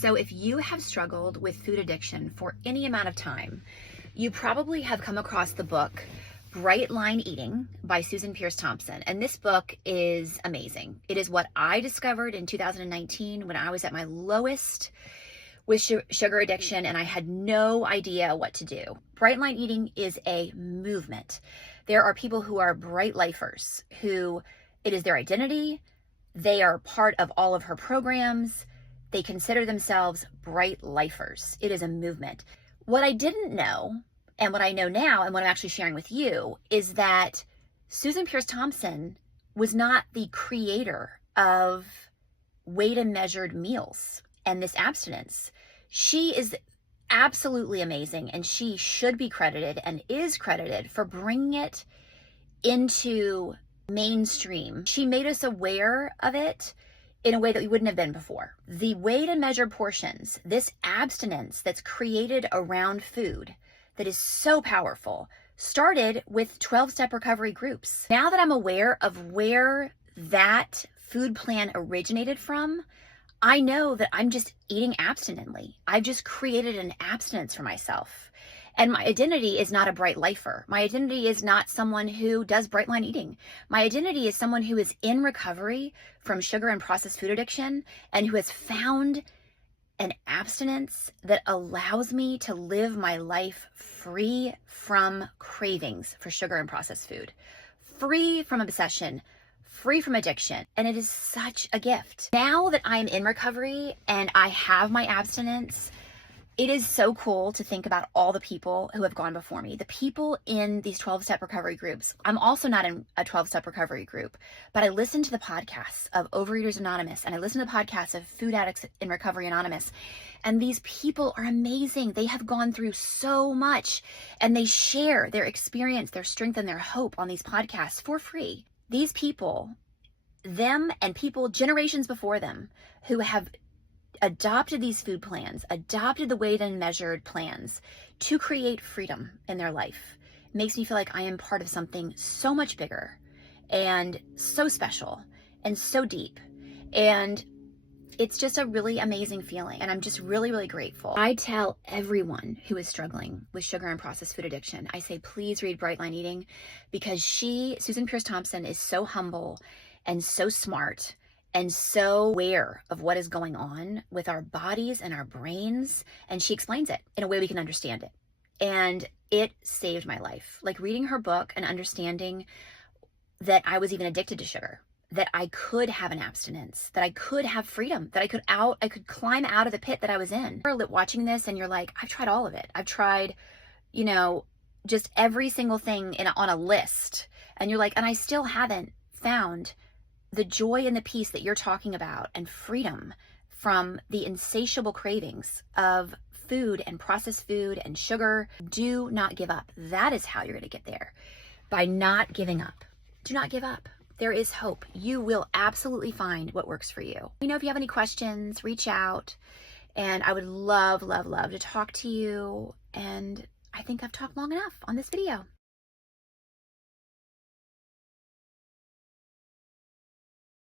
So if you have struggled with food addiction for any amount of time, you probably have come across the book Bright Line Eating by Susan Peirce Thompson. And this book is amazing. It is what I discovered in 2019 when I was at my lowest with sugar addiction and I had no idea what to do. Bright Line Eating is a movement. There are people who are bright lifers, who it is their identity. They are part of all of her programs. They consider themselves bright lifers. It is a movement. What I didn't know, and what I know now, and what I'm actually sharing with you, is that Susan Peirce Thompson was not the creator of weighed and measured meals and this abstinence. She is absolutely amazing, and she should be credited and is credited for bringing it into mainstream. She made us aware of it in a way that we wouldn't have been before. The weighed and measured portions, this abstinence that's created around food that is so powerful, started with 12-step recovery groups. Now that I'm aware of where that food plan originated from, I know that I'm just eating abstinently. I've just created an abstinence for myself. And my identity is not a bright lifer. My identity is not someone who does bright line eating. My identity is someone who is in recovery from sugar and processed food addiction and who has found an abstinence that allows me to live my life free from cravings for sugar and processed food, free from obsession, free from addiction. And it is such a gift. Now that I'm in recovery and I have my abstinence, it is so cool to think about all the people who have gone before me, the people in these 12-step recovery groups. I'm also not in a 12-step recovery group, but I listen to the podcasts of Overeaters Anonymous and I listen to the podcasts of Food Addicts in Recovery Anonymous. And these people are amazing. They have gone through so much and they share their experience, their strength, and their hope on these podcasts for free. These people, them and people generations before them who have adopted these food plans, adopted the weighed and measured plans to create freedom in their life, makes me feel like I am part of something so much bigger and so special and so deep. And it's just a really amazing feeling. And I'm just really, really grateful. I tell everyone who is struggling with sugar and processed food addiction, I say, please read Bright Line Eating, because Susan Peirce Thompson, is so humble and so smart and so aware of what is going on with our bodies and our brains. And she explains it in a way we can understand it. And it saved my life. Like reading her book and understanding that I was even addicted to sugar, that I could have an abstinence, that I could have freedom, that I could climb out of the pit that I was in. You're watching this and you're like, I've tried all of it. I've tried, just every single thing on a list. And you're like, and I still haven't found the joy and the peace that you're talking about and freedom from the insatiable cravings of food and processed food and sugar. Do not give up. That is how you're going to get there, by not giving up. Do not give up. There is hope. You will absolutely find what works for you. Let me know if you have any questions, reach out, and I would love, love, love to talk to you. And I think I've talked long enough on this video.